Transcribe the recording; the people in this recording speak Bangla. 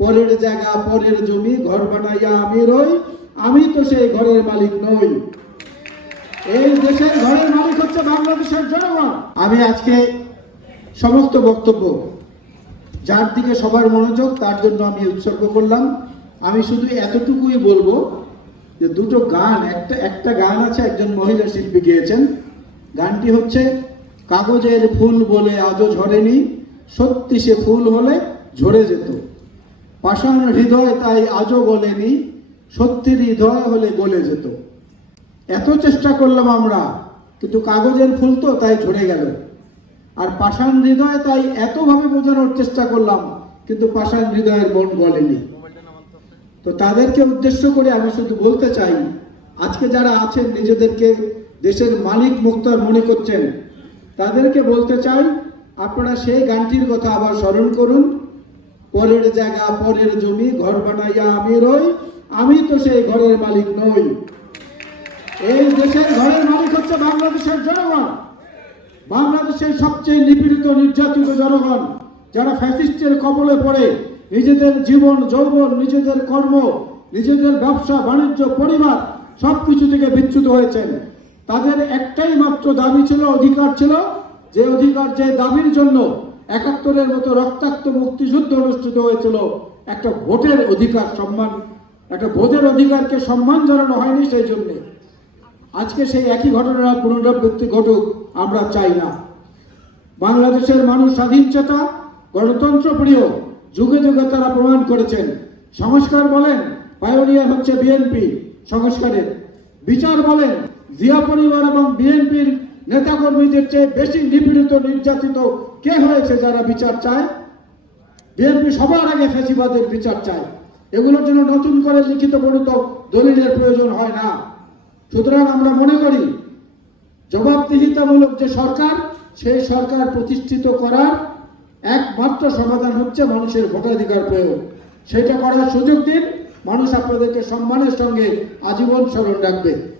পরের জায়গা, পরের জমি, ঘর বানাইয়া আমি রই, আমি তো সেই ঘরের মালিক নই। এই দেশের ঘরের মালিক হচ্ছে বাংলাদেশের জনগণ। আমি আজকে সমস্ত বক্তব্য, যার দিকে সবার মনোযোগ, তার জন্য আমি উৎসর্গ করলাম। আমি শুধু এতটুকুই বলব যে দুটো গান, একটা একটা গান আছে, একজন মহিলা শিল্পী গেয়েছেন। গানটি হচ্ছে, কাগজের ফুল বলে আজও ঝরেনি, সত্যি সে ফুল হলে ঝরে যেত। পাষাণ হৃদয় তাই আজও গলেনি সত্যির হৃদয় হলে গলে যেত। এত চেষ্টা করলাম আমরা, কিন্তু কাগজের ফুল তো তাই ঝরে গেল। আর পাষাণ হৃদয় তাই এতভাবে বোঝানোর চেষ্টা করলাম, কিন্তু পাষাণ হৃদয়ের মন গলেনি তো তাদেরকে উদ্দেশ্য করে আমি শুধু বলতে চাই, আজকে যারা আছেন, নিজেদেরকে দেশের মালিক মুক্তার মনে করছেন, তাদেরকে বলতে চাই, আপনারা সেই গানটির কথা আবার স্মরণ করুন। পরের জায়গা, পরের জমি, ঘর বানাইয়া আমি রই, আমি তো সেই ঘরের মালিক নই। এই দেশের ঘরের মালিক হচ্ছে বাংলাদেশের জনগণ। বাংলাদেশের সবচেয়ে নিপীড়িত নির্যাতিত জনগণ, যারা ফ্যাসিস্টের কবলে পড়ে, নিজেদের জীবন, যৌবন, নিজেদের কর্ম, নিজেদের ব্যবসা, বাণিজ্য, পরিবার সব কিছু থেকে বিচ্যুত হয়েছেন। তাদের একটাই মাত্র দাবি ছিল, অধিকার ছিল, যে অধিকার যে দাবির জন্য একাত্তরের মতো রক্তাক্ত মুক্তিযুদ্ধ অনুষ্ঠিত হয়েছিল। একটা ভোটের অধিকার সম্মান, একটা ভোটের অধিকারকে সম্মান জানানো হয়নি সেই জন্যে। আজকে সেই একই ঘটনার পুনরাবৃত্তি ঘটুক, আমরা চাই না। বাংলাদেশের মানুষ স্বাধীন চেতা, গণতন্ত্র প্রিয়, যুগে যুগে তারা প্রমাণ করেছেন। সংস্কার বলেন পায়োনিয়ার হচ্ছে বিএনপি সংস্কারের। বিচার বলেন, জিয়া পরিবার এবং বিএনপির নেতাকর্মীদের চেয়ে বেশি নিপীড়িত নির্যাতিত কে হয়েছে যারা বিচার চায়? বিএনপি সবার আগে ফেসিবাদের বিচার চায়। এগুলোর জন্য নতুন করে লিখিত প্রণীত দলিলের প্রয়োজন হয় না। সুতরাং আমরা মনে করি, জবাবদিহিতামূলক যে সরকার, সেই সরকার প্রতিষ্ঠিত করার একমাত্র সমাধান হচ্ছে মানুষের ভোটাধিকার প্রয়োগ। সেটা করার সুযোগ দিন। মানুষ আপনাদেরকে সম্মানের সঙ্গে আজীবন স্মরণ রাখবে।